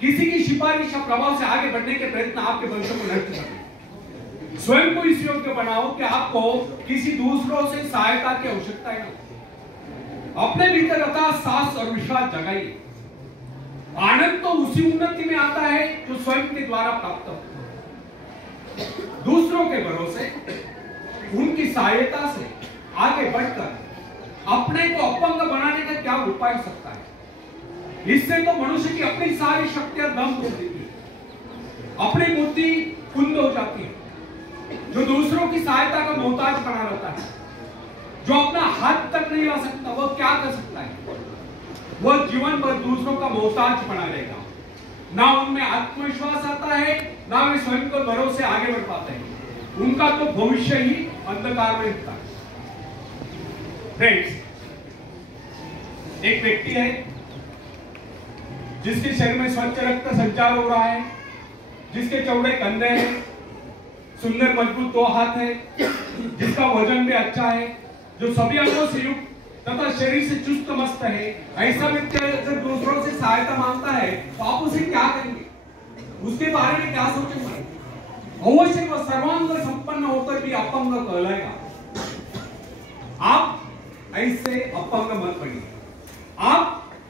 किसी की सिफारिश या प्रभाव से आगे बढ़ने के प्रयत्न आपके भविष्य को नष्ट करें। स्वयं को इस योग्य बनाओ कि आपको किसी दूसरों से सहायता की आवश्यकता है। अपने भीतर अथाह साहस और विश्वास जगाइए। आनंद तो उसी उन्नति में आता है जो स्वयं के द्वारा प्राप्त होता है। दूसरों के भरोसे, उनकी सहायता से आगे बढ़कर अपने को अपंग बनाने का क्या उपाय हो सकता है? इससे तो मनुष्य की अपनी सारी शक्तियां दम तोड़ देती है, अपनी बुद्धि कुंद हो जाती है। जो दूसरों की सहायता का मोहताज बना रहता है, जो अपना हाथ तक नहीं ला सकता, वह क्या कर सकता है? वह जीवन भर दूसरों का मोहताज बना रहेगा। ना उनमें आत्मविश्वास आता है, ना वे स्वयं को भरोसे आगे बढ़ पाते हैं। उनका तो भविष्य ही अंधकार में दिखता है। फ्रेंड्स, एक व्यक्ति है जिसके शरीर में स्वच्छ रक्त का संचार हो रहा है, जिसके चौड़े कंधे हैं, सुंदर मजबूत 2 हाथ है, जिसका वजन भी अच्छा है, जो सभी अंगों से युक्त तथा शरीर से चुस्त मस्त है। ऐसा व्यक्ति अगर दूसरों से सहायता मांगता है तो आप उसे क्या करेंगे? उसके बारे में क्या सोचेंगे? अवश्य वह सर्वांग संपन्न होकर भी अपंग कहलाएगा। आप ऐसे अपंग मत बनिए। आप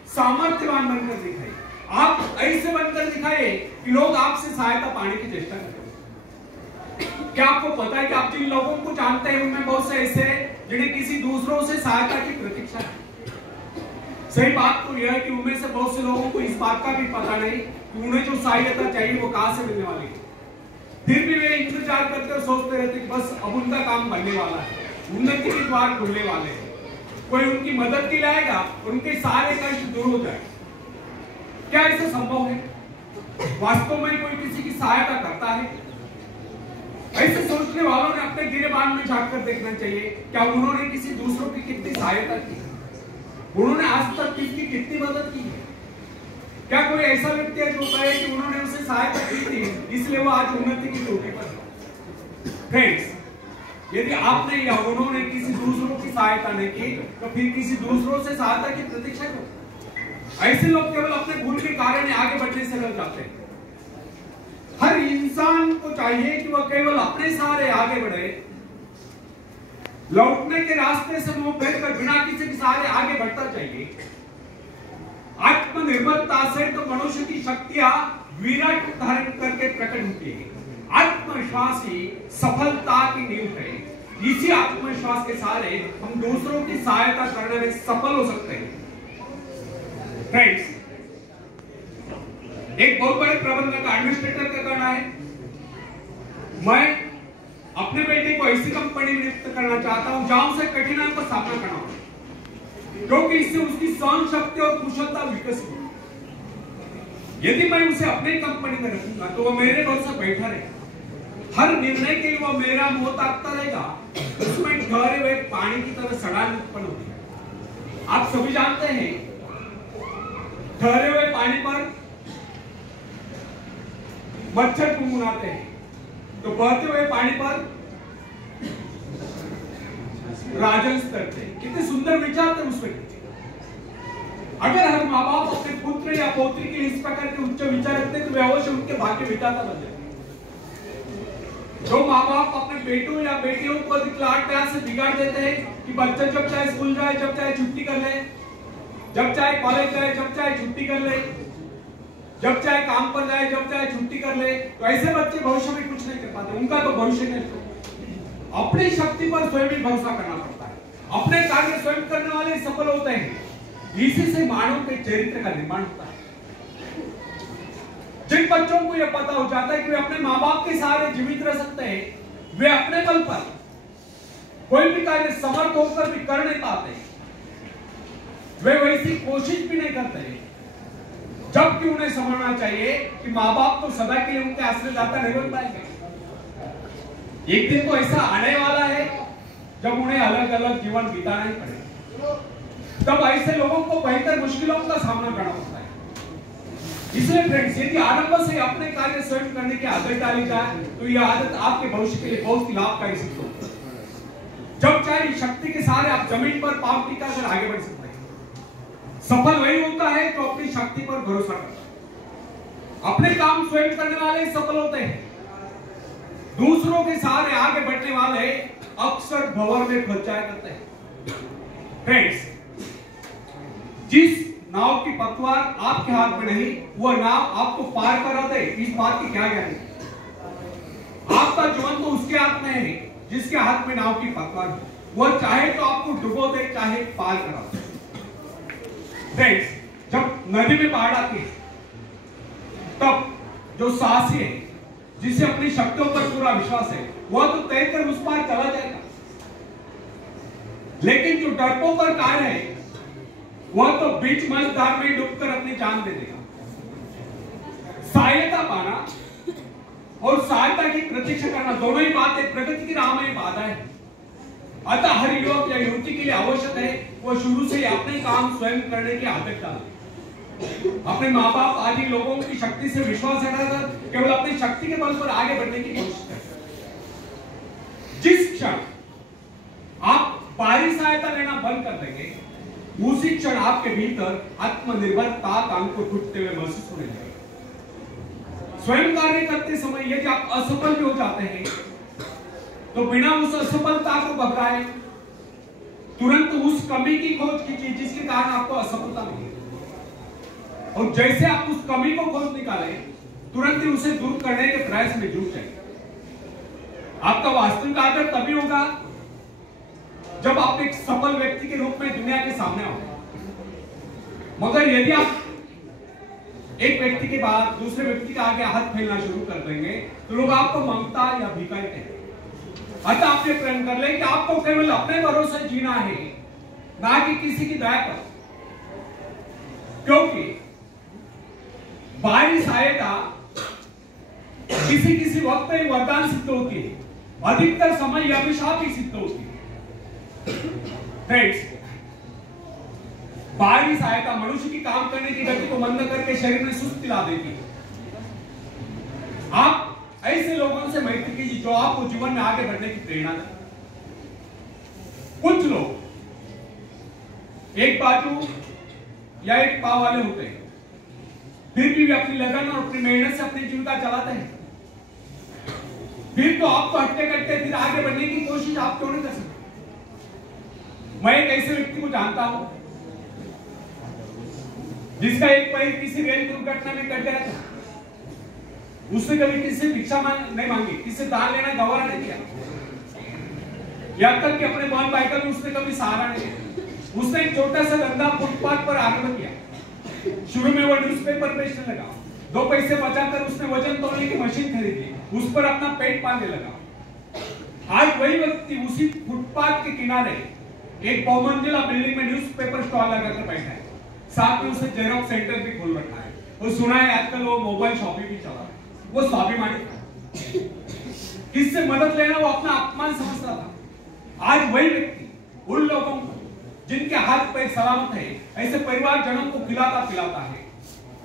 सामर्थ्यवान बनकर दिखाइए। आप ऐसे बनकर दिखाइए कि लोग आपसे सहायता पाने की चेष्टा करें। क्या आपको पता है कि आप जिन लोगों को जानते हैं उनमें बहुत से ऐसे हैं जिन्हें किसी दूसरों से सहायता की प्रतीक्षा है। सही बात तो यह है कि उनमें से बहुत से लोगों को इस बात का भी पता नहीं कि उन्हें जो सहायता चाहिए वो कहां से मिलने वाली है। फिर भी वे इंतजार करते और सोचते रहते कि बस अब उनका काम बनने वाला है, उन्नति के द्वार खुलने वाले हैं, कोई उनकी मदद के लिए आएगा और उनके सारे कष्ट दूर हो जाए। क्या ऐसा संभव है? वास्तव में कोई किसी की सहायता करता है? ऐसे सोचने वालों ने अपने गिरेबान में झांककर देखना चाहिए, क्या उन्होंने किसी दूसरों की कितनी सहायता की? उन्होंने आज तक किसकी कितनी मदद की है? क्या कोई ऐसा व्यक्ति है जो कहे कि उन्होंने उसे सहायता की थी इसलिए वो आज उन्नति की चोटी पर है? फ्रेंड्स, यदि आपने या उन्होंने किसी दूसरों की सहायता नहीं की तो फिर किसी दूसरों से सहायता की प्रतीक्षा करो। ऐसे लोग केवल अपने भूल के कारण आगे बढ़ने से डर जाते हैं। हर इंसान को चाहिए कि वह केवल अपने सहारे आगे बढ़े, लौटने के रास्ते से मुंह फेर कर बिना किसी के सहारे आगे बढ़ता चाहिए। आत्मनिर्भरता से तो मनुष्य की शक्तियां विराट धारण करके प्रकट होती है। आत्मविश्वास ही सफलता की नींव है। इसी आत्मविश्वास के सहारे हम दूसरों की सहायता करने में सफल हो सकते हैं। फ्रेंड्स, एक बहुत बड़े प्रबंधक एडमिनिस्ट्रेटर का कहना है, मैं अपने बेटे को ऐसी कंपनी में नियुक्त करना चाहता हूं जहां उसे कठिनाइयों का सामना करना हो, क्योंकि इससे उसकी सहन शक्ति और कुशलता विकसित हो। यदि मैं उसे अपनी कंपनी में रखूंगा तो वह मेरे भरोसे बैठा रहेगा। हर निर्णय के लिए वह मेरा मुंह ताकता रहेगा। उसमें ठहरे हुए पानी की तरह सड़ान उत्पन्न होती है। आप सभी जानते हैं, ठहरे हुए पानी पर मच्छर गुनगुनाते हैं, तो बहते हुए पानी पर राजहंस करते हैं। कितने सुंदर विचार थे उस व्यक्ति। अगर हर माँ बाप अपने पुत्र या पौत्री के लिए इस प्रकार के उच्च विचार रखते तो वे अवश्य उनके भाग्य विधाता बन जाते। जो माँ बाप अपने बेटों या बेटियों को अधिक लाड प्यार से बिगाड़ देते हैं कि बच्चा जब चाहे स्कूल जाए, जब चाहे छुट्टी कर ले, जब चाहे कॉलेज जाए, जब चाहे छुट्टी कर ले, जब चाहे काम पर जाए, जब चाहे छुट्टी कर ले, तो ऐसे बच्चे भविष्य में कुछ नहीं कर पाते। उनका तो भविष्य नहीं। अपनी शक्ति पर स्वयं ही भरोसा करना पड़ता है। अपने कार्य स्वयं करने वाले सफल होते हैं। इसी से मानव के चरित्र का निर्माण होता है। जिन बच्चों को यह पता हो जाता है कि वे अपने माँ बाप के सहारे जीवित रह सकते हैं, वे अपने बल पर कोई भी कार्य समर्थ होकर भी कर नहीं पाते, वे वैसी कोशिश भी नहीं करते। जबकि उन्हें समझना चाहिए कि माँ बाप तो सदा के लिए उनके आश्रयदाता नहीं बन पाएंगे। एक दिन तो ऐसा आने वाला है जब उन्हें अलग अलग जीवन बिताना ही पड़ेगा। तब ऐसे लोगों को भयंकर मुश्किलों का सामना करना पड़ता है। इसलिए फ्रेंड्स, यदि आरंभ से अपने कार्य स्वयं करने की आदत डाली जाए तो यह आदत आपके भविष्य के लिए बहुत ही लाभकारी सिद्ध होगी। जब चाहे शक्ति के सहारे आप जमीन पर पांव टिकाकर आगे बढ़ सकते हैं। सफल वही होता है जो अपनी शक्ति पर भरोसा करता है। अपने काम स्वयं करने वाले सफल होते हैं, दूसरों के सहारे आगे बढ़ने वाले अक्सर भंवर में फंस जाया करते हैं। फ्रेंड्स, जिस नाव की पतवार आपके हाथ में नहीं, वह नाव आपको पार करा दे, इस बात की क्या गारंटी? आपका जीवन तो उसके हाथ में है जिसके हाथ में नाव की पतवार है। वह चाहे तो आपको डुबो दे, चाहे पार करा दे। फ्रेंड्स, जब नदी में बाढ़ आती है तब जो साहसी है, जिसे अपनी शक्तियों पर पूरा विश्वास है, वह तो तैरकर उस पार चला जाएगा। लेकिन जो डरपोक और कार है, वह तो बीच मझधार में डूबकर अपनी जान दे देगा। सहायता पाना और सहायता की प्रतीक्षा करना, दोनों ही बातें प्रगति की राह में बाधा है। अतः हर युवक या युवती के लिए आवश्यक है वो शुरू से ही अपने काम स्वयं करने की आदत डाले। अपने माँ बाप आदि लोगों की शक्ति से विश्वास हटाकर केवल अपनी शक्ति के बल पर आगे बढ़ने की कोशिश करें। जिस क्षण आप बाहरी सहायता लेना बंद कर देंगे, उसी क्षण आपके भीतर आत्मनिर्भरता का अंकुर फूटते हुए महसूस होने लगेगा। स्वयं कार्य करते समय यदि आप असफल भी हो जाते हैं तो बिना उस असफलता को घबराए तुरंत उस कमी की खोज कीजिए जिसके कारण आपको असफलता मिली, और जैसे आप उस कमी को खोज निकाले तुरंत ही उसे दूर करने के प्रयास में जुट जाइए। आपका वास्तविक आदर तभी होगा जब आप एक सफल व्यक्ति के रूप में दुनिया के सामने आओ। मगर यदि आप एक व्यक्ति के बाद दूसरे व्यक्ति के आगे हाथ फैलना शुरू कर देंगे तो लोग आपको ममता या भिखारी कहेंगे। अतः आप ये प्रण कर लें कि आपको केवल अपने भरोसे जीना है, ना कि किसी की दया पर, क्योंकि बाहरी सहायता किसी वक्त में वरदान सिद्ध होती है, अधिकतर समय यह अभिशाप ही सिद्ध होती है। फ्रेंड्स, बाहरी सहायता मनुष्य की काम करने की गति को मंद करके शरीर में सुस्ती ला देती है। आप ऐसे लोगों से मैत्री कीजिए जो आपको जीवन में आगे बढ़ने की प्रेरणा दें। कुछ लोग एक बाजू या एक पाव वाले होते हैं, फिर भी वे अपनी लगन और अपनी मेहनत से अपनी जीविका चलाते हैं। फिर तो आपको हटते कटते फिर आगे बढ़ने की कोशिश आप क्यों नहीं कर सकते? मैं एक ऐसे व्यक्ति को जानता हूं जिसका एक पैर किसी रेल दुर्घटना में कट गया था। उसने कभी किसी से भिक्षा नहीं मांगी, किसी से दान लेना गवारा नहीं किया, यहां तक कि अपने बहन भाई का भी उसने कभी सहारा नहीं दिया। उसने एक छोटा सा धंधा फुटपाथ पर आरंभ किया। शुरू में वो न्यूज़पेपर बेचने लगा, 2 पैसे बचाकर उसने वजन तोलने की मशीन खरीदी, उस पर अपना पेट पालने लगा। आज वही व्यक्ति उसी फुटपाथ के किनारे एक बहुमंजिला बिल्डिंग में न्यूज़पेपर स्टॉल लगाकर बैठा है। साथ में उसने जेरोक्स सेंटर भी खोल रखा है, और सुना है आजकल वो मोबाइल शॉपिंग भी चला रहा है। वो स्वाभिमानी था, किससे मदद लेना वो अपना अपमान समझता था। आज वही व्यक्ति उन लोगों को जिनके हाथ पैर सलामत है, ऐसे परिवारजनों को खिलाता पिलाता है,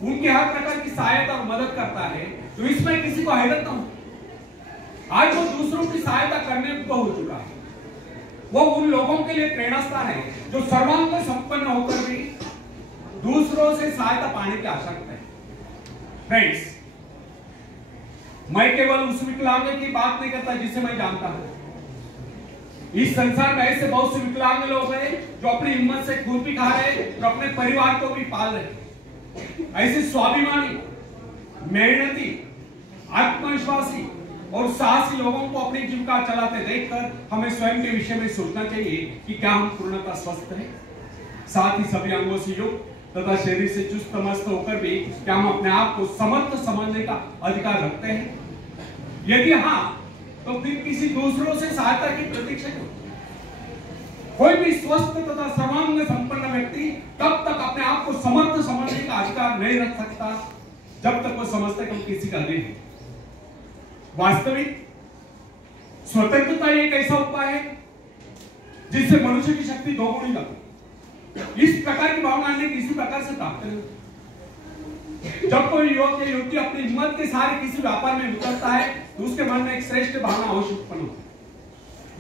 उनके हर प्रकार की सहायता और मदद करता है, तो इसमें किसी को हैरत न हो। आज वो दूसरों की सहायता करने को हो चुका है। वो उन लोगों के लिए प्रेरणास्थान है जो सर्वांग संपन्न होकर भी दूसरों से सहायता पाने की आशा करते हैं। फ्रेंड्स, मैं केवल उस विकलांग की बात नहीं करता जिसे मैं जानता हूं। इस संसार में ऐसे बहुत से विकलांग लोग हैं जो अपनी हिम्मत से खून भी खा रहे हैं, जो अपने परिवार को भी पाल रहे हैं। ऐसे स्वाभिमानी, मेहनती, आत्मविश्वासी और साहसी लोगों को अपनी जीविका चलाते देखकर हमें स्वयं के विषय में सोचना चाहिए कि क्या हम पूर्णतः स्वस्थ हैं, साथ ही सभी अंगों से युक्त तथा शरीर से चुस्त मस्त होकर भी क्या हम अपने आप को समर्थ समझने का अधिकार रखते हैं? यदि हाँ, तो फिर किसी दूसरों से सहायता की प्रतीक्षा क्यों? कोई भी स्वस्थ तथा सर्वांग संपन्न व्यक्ति तब तक अपने आप को समर्थ समझने का अधिकार नहीं रख सकता जब तक वो समझता कि किसी का अधीन है। वास्तविक स्वतंत्रता एक ऐसा उपाय है जिससे मनुष्य की शक्ति दोगुनी होती है। इस प्रकार की भावना अन्य किसी प्रकार से प्राप्त नहीं। जब कोई युवक या युवती अपनी हिम्मत के सहारे किसी व्यापार में उतरता है तो उसके मन में एक श्रेष्ठ भावना अवश्य उत्पन्न होती है।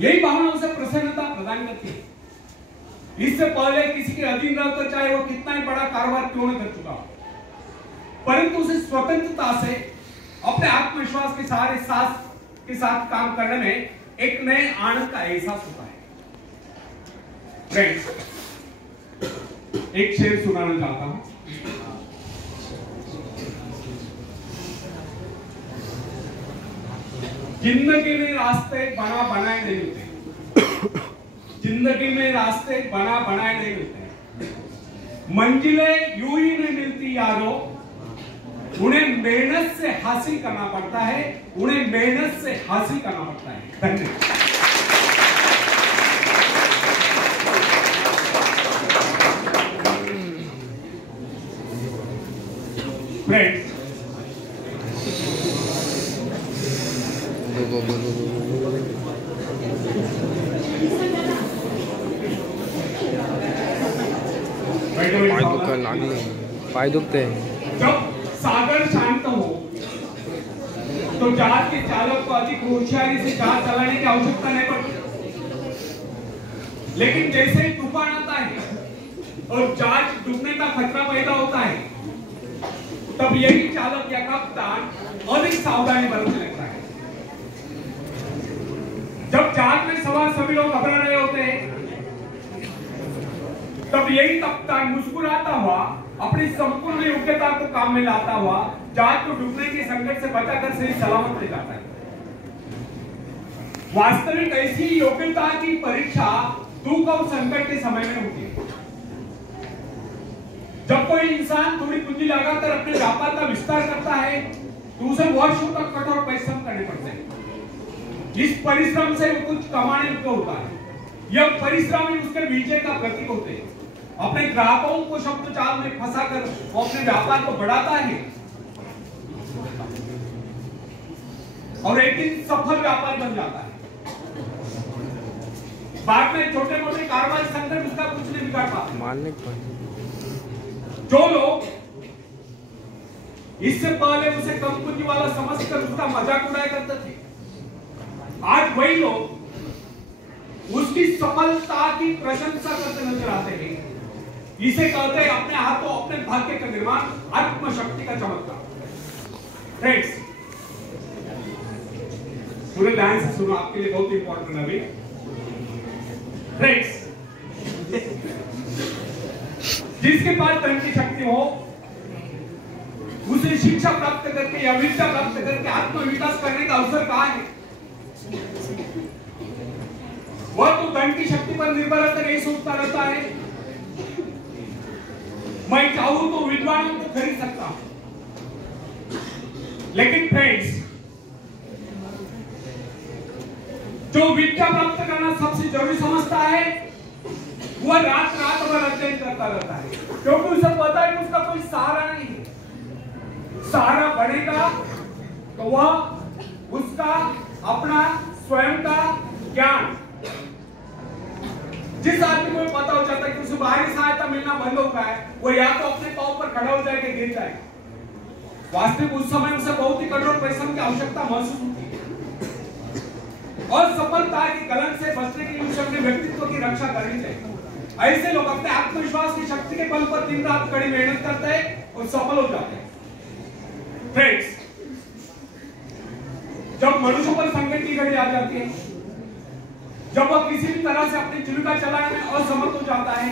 यही भावना उसे प्रसन्नता प्रदान करती है। इससे पहले किसी के अधीन रहकर चाहे वो कितना ही बड़ा कारोबार क्यों न कर चुका हो, परंतु उसे स्वतंत्रता आत्मविश्वास के सारे साथ के साथ काम करने में एक नए आनंद का एहसास होता है। फ्रेंड्स, एक शेर सुनाना चाहता हूं। जिंदगी में रास्ते बना बनाए नहीं होते, जिंदगी में रास्ते बना बनाए नहीं होते, मंजिलें यूं ही नहीं मिलती यारों, उन्हें मेहनत से हासिल करना पड़ता है, उन्हें मेहनत से हासिल करना पड़ता है। धन्यवाद। फ्रेंड्स, पाय दुखते हैं। जब सागर शांत हो तो जहाज के चालक को अधिक होशियारी से जहाज चलाने की आवश्यकता नहीं पड़ती, लेकिन जैसे ही तूफान आता है और जहाज डूबने का खतरा पैदा होता है, तब यही चालक या कप्तान अधिक सावधानी बरतने लगता है। जब जहाज में सवार सभी लोग घबरा रहे होते हैं, तब यही कप्तान मुस्कुराता हुआ अपनी संपूर्ण योग्यता को काम में लाता हुआ जहाज को डूबने के संकट से बचाकर सही सलामत ले जाता है। वास्तविक ऐसी योग्यता की परीक्षा दुख और संकट के समय में होती है। जब कोई इंसान थोड़ी पूंजी लगाकर अपने व्यापार का विस्तार करता है तो उसे वर्षों तक कठोर परिश्रम करने पड़ते हैं। इस परिश्रम से वो कुछ कमाने को होता है। यह परिश्रम ही उसके विजय का प्रतीक होते हैं। अपने ग्राहकों को शब्द चाल में फंसाकर वो अपने व्यापार को बढ़ाता है और एक दिन सफल व्यापार बन जाता है। बाद में छोटे मोटे कारोबारी संकट उसका कुछ नहीं बिगाड़ पाते। जो लोग इससे पहले उसे कम पूंजी वाला समझकर उसका मजाक उड़ाया करते थे, आज वही लोग उसकी सफलता की प्रशंसा करते नजर आते हैं। इसे कहते हैं अपने हाथों अपने भाग्य का निर्माण, आत्मशक्ति का चमत्कार। फ्रेंड्स, पूरे ध्यान से सुनो, आपके लिए बहुत इंपॉर्टेंट है अभी। फ्रेंड्स, जिसके पास धन की शक्ति हो उसे शिक्षा प्राप्त करके या विद्या प्राप्त करके आत्मविकास करने का अवसर कहां है? वह तो धन की शक्ति पर निर्भर रहकर यही सोचता रहता है मैं चाहूं तो विद्वानों को खरीद सकता हूं। लेकिन फ्रेंड्स, जो विद्या प्राप्त करना सबसे जरूरी समझता है वह रात भर अध्ययन करता रहता है, क्योंकि उसे पता है कि उसका कोई सहारा नहीं है। सहारा बनेगा तो वह उसका अपना स्वयं का ज्ञान, जिस आदमी को पता हो जाता है कि उसे बाहरी सहायता मिलना बंद हो गया है, वो या तो अपने पांव पर खड़ा हो जाएगा, गिर जाएगा। वास्तविक उस समय उसे बहुत ही कठोर परिश्रम की आवश्यकता महसूस होती है और सफलता की कलंक से बचने के लिए उसे अपने व्यक्तित्व की रक्षा करनी चाहिए। ऐसे लोग अपने आत्मविश्वास की शक्ति के बल पर दिन रात कड़ी मेहनत करते हैं और सफल हो जाते हैं। फ्रेंड्स, जब मनुष्य पर संकट की घड़ी आ जाती है, जब वह किसी भी तरह से अपनी जीविका चलाने में असमर्थ हो जाता है,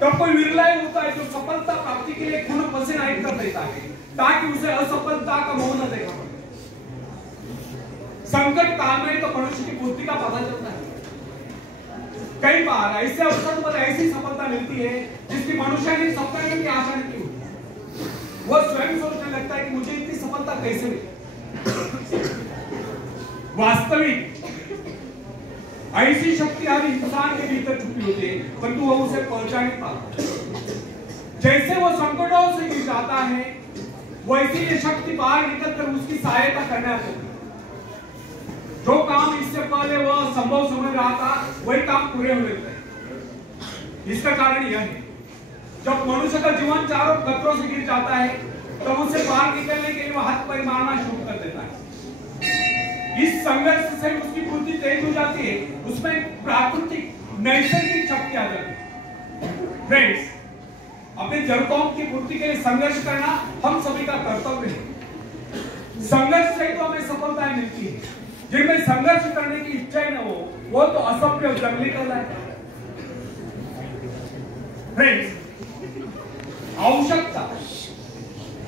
तब कोई विरला होता है जो सफलता प्राप्ति के लिए खून पसीना एक कर देता है ताकि उसे असफलता का मोह न देखना पड़े। संकट काल में तो मनुष्य की बुद्धि का पता चलता है। कई बार ऐसे अवसर पर ऐसी सफलता मिलती है जिसकी मनुष्य ने सपना में भी आशा नहीं की। वह स्वयं सोचने लगता है कि मुझे इतनी सफलता कैसे मिली। वास्तविक ऐसी शक्ति हर इंसान के भीतर छुपी होती है, परंतु वह उसे पहचान नहीं पाता। जैसे वो संकटों से गिर जाता है, वैसी ये शक्ति बाहर निकलकर उसकी सहायता करने आती है। जो काम इससे पहले वह संभव समझ रहा था, वही काम पूरे होने लगते हैं। इसका कारण यह है, जब मनुष्य का जीवन चारों खतरों से गिर जाता है, तब उसे बाहर निकलने के लिए वह हाथ पैर मारना शुरू कर देता है। इस संघर्ष से उसकी बुद्धि तेज हो जाती है, उसमें प्राकृतिक नैसर्गिक शक्ति आ जाती है। फ्रेंड्स, अपनी जरूरतों की पूर्ति के लिए संघर्ष करना हम सभी का कर्तव्य है। संघर्ष से तो हमें सफलताएं मिलती है। जिनमें संघर्ष करने की इच्छा न हो वो तो असभ्य और जंगली कहलाए। फ्रेंड्स, आवश्यकता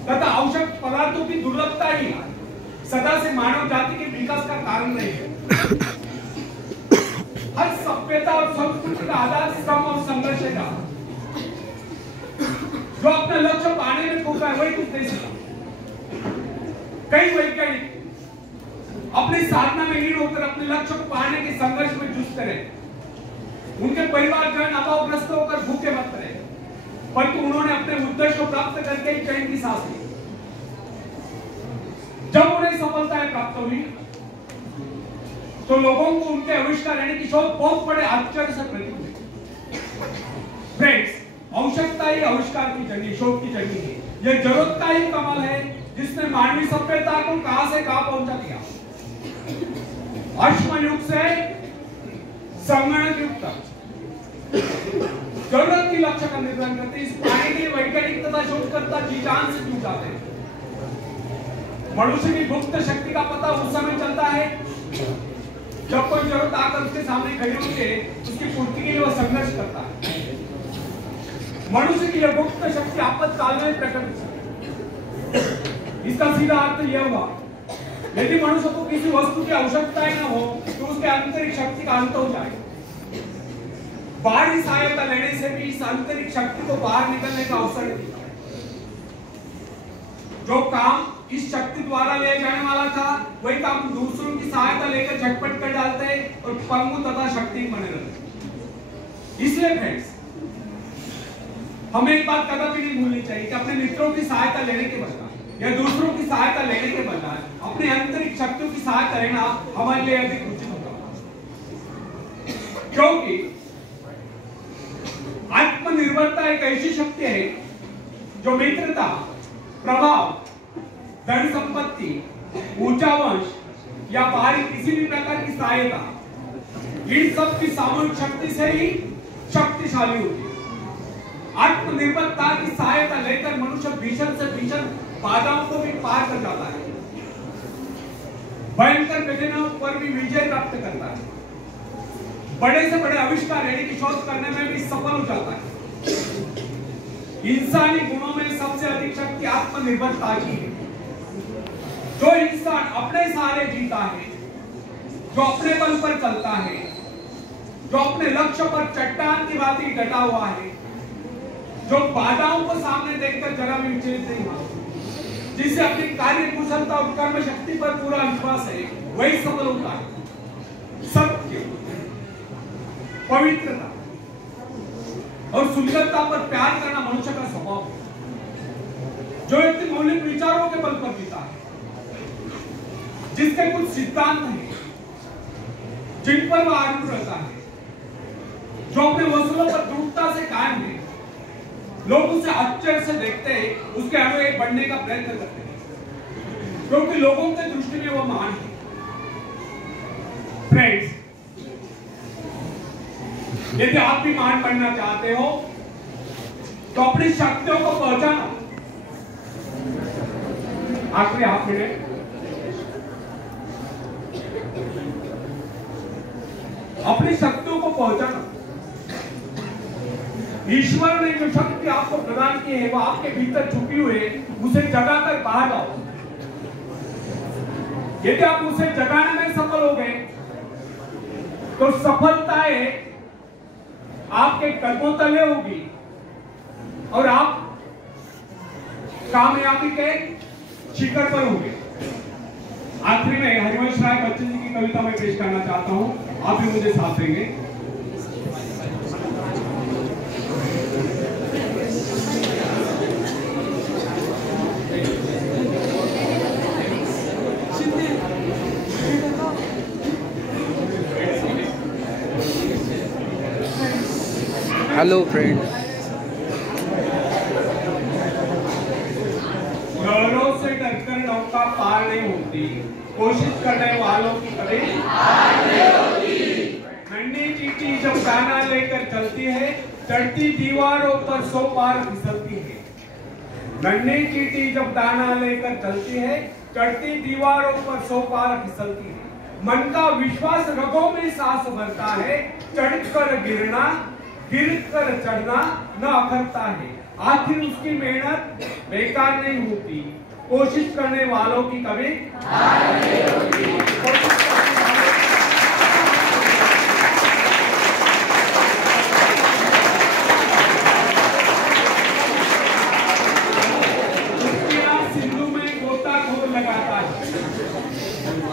तथा आवश्यक पदार्थों की दुर्लभता ही सदा से मानव जाति के विकास का कारण रही है। हर सभ्यता और संस्कृति का आधार श्रम और संघर्ष है। जो अपना लक्ष्य पाने में खोता है वही कुछ नहीं सकता। कई वैज्ञानिक अपनी साधना में लीन होकर अपने लक्ष्य को पाने के संघर्ष में जूझते रहे। उनके परिवारजन अभावग्रस्त होकर भूखे मत रहे, परंतु उन्होंने अपने उद्देश्य को प्राप्त करके ही चैन की सांस ली। जब उन्हें सफलताएं प्राप्त हुई तो लोगों को उनके आविष्कार यानी कि शोध बहुत बड़े आश्चर्य से प्रतीत हुए। फ्रेंड्स, आवश्यकता ही आविष्कार की जगह, शोध की जगह है। यह जरूरत का ही कमाल है जिसने मानवीय सभ्यता को कहां से कहां पहुंचा दिया। अश्म युग से संगणक युग तक जरूरत की लक्ष्य का निर्धारण करते इस पाने के वैज्ञानिक तथा शोधकर्ता जी जान से जुट जाते हैं। मनुष्य की गुप्त शक्ति का पता उस समय चलता है जब कोई जरूरत आकर उसके सामने खड़ी होती है, उसकी पूर्ति के लिए वह संघर्ष करता है। मनुष्य की यह गुप्त शक्ति आपातकाल में प्रकट होती है। इसका सीधा अर्थ यह हुआ, यदि मनुष्य को किसी वस्तु की आवश्यकता न हो तो उसके आंतरिक शक्ति का अंत हो जाए। बाहरी सहायता लेने से भी इस आंतरिक शक्ति को बाहर निकलने का अवसर देता है। जो काम इस शक्ति द्वारा ले जाने वाला था वही काम दूसरों की सहायता लेकर झटपट कर डालते हैं और पंगु तथा शक्तिहीन बने रहते। इसलिए फ्रेंड्स, हमें एक बात कभी नहीं भूलनी चाहिए कि अपने मित्रों की सहायता लेने के बजाय या दूसरों की सहायता लेने के बजाय अपने आंतरिक शक्तियों की सहायता लेना हमारे लिए अधिक उचित होगा। क्योंकि आत्मनिर्भरता एक ऐसी शक्ति है जो मित्रता, प्रभाव, धन संपत्ति, ऊंचा वंश या बाहरी किसी भी प्रकार की सहायता, इन सब की सामूहिक शक्ति से ही शक्तिशाली होती है। आत्मनिर्भरता की सहायता लेकर मनुष्य भीषण से भीषण बाधाओं को भी पार कर जाता है, भयंकर विघ्नों पर भी विजय प्राप्त करता है, बड़े से बड़े आविष्कार यानी कि शोध करने में भी सफल हो जाता है। इंसानी गुणों में सबसे अधिक शक्ति आत्मनिर्भरता की है। जो इंसान अपने सहारे जीता है, जो अपने बल पर चलता है, जो अपने लक्ष्य पर चट्टान की भांति डटा हुआ है, जो बाधाओं को सामने देखकर जरा भी विचलित नहीं हुआ, जिसे अपनी कार्य कुशलता और कर्म शक्ति पर पूरा विश्वास है, वही सफल होता है। सत्य, पवित्रता और सुंदरता पर प्यार करना मनुष्य का स्वभाव है। जो व्यक्ति मौलिक विचारों के बल पर जीता है, जिसके कुछ सिद्धांत हैं जिन पर वह आरूढ़ रहता है, जो अपने वसूलों पर दृढ़ता से कायम है, लोग उसे आश्चर्य से देखते हैं, उसके अनुयायी बनने का प्रयत्न करते हैं, क्योंकि लोगों की दृष्टि में वह महान है। फ्रेंड्स, यदि आप भी महान बनना चाहते हो तो अपनी शक्तियों को पहचानो। आखिरी हाफ मिनट, अपनी शक्तियों को पहचानो। ईश्वर ने जो शक्ति आपको प्रदान की है वो आपके भीतर छुपी हुई है, उसे जगाकर बाहर लाओ। यदि आप उसे जगाने में सफल हो गए तो सफलताएं आपके कदमों तले होगी और आप कामयाबी के शिखर पर होंगे। आखिरी में हरिवंश राय बच्चन जी की कविता में पेश करना चाहता हूं, आप भी मुझे साथ देंगे। हेलो फ्रेंड्स, लहरों से डरकर नौका पार नहीं होती, कोशिश करने वालों की कभी हार नहीं होती। नन्ही चींटी जब दाना लेकर चलती है, चढ़ती दीवारों पर 100 बार फिसलती है। नन्ही चींटी जब दाना लेकर चलती है, चढ़ती दीवारों पर 100 पार फिसलती है। मन का विश्वास रगों में सांस भरता है, चढ़कर गिरना, गिर कर चढ़ना न अखरता है। आखिर उसकी मेहनत बेकार नहीं होती, कोशिश करने वालों की कभी हार नहीं होती।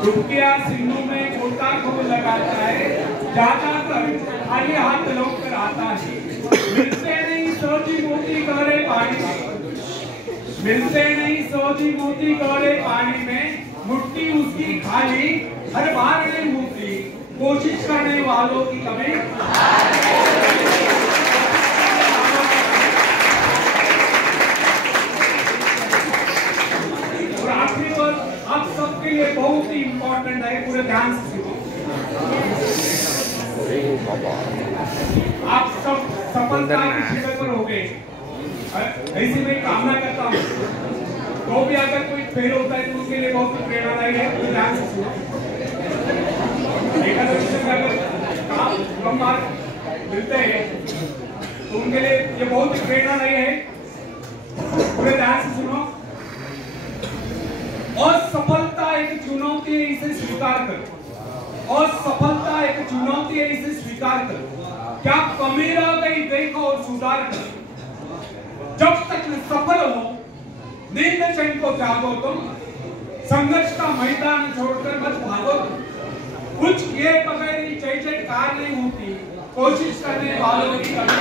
डुबकिया सिंधु में गोताखोर लगाता है, ज्यादातर खाली हाथ लौट कर आता है। मिलते नहीं सोची मोती गहरे पानी में, मिलते नहीं सोची मोती गहरे पानी में, मुट्ठी उसकी खाली हर बार नहीं होती, कोशिश करने वालों की कभी और आखिरी बात आप सबके लिए बहुत ही इंपॉर्टेंट है, पूरे ध्यान से सुनो। आप सब सफलता की शिखर पर हो गए, ऐसी मैं कामना करता हूँ। तो भी अगर कोई फेल होता है तो उसके लिए बहुत ही प्रेरणादायी है, पूरे ध्यान से सुनो। एक विषय में अगर कम मार्क मिलते हैं तो उनके लिए ये बहुत ही प्रेरणादायी है, पूरे ध्यान से सुनो। असफलता एक चुनौती है, इसे स्वीकार करो। असफलता एक चुनौती है, इसे स्वीकार करो। क्या कमी रह गई देखो और सुधार करो। जब तक सफल हो, नींद चैन को त्यागो तुम, संघर्ष का मैदान छोड़कर मत भागो। कुछ किए बगैर ही जय जयकार नहीं होती, कोशिश करने वालों की कमी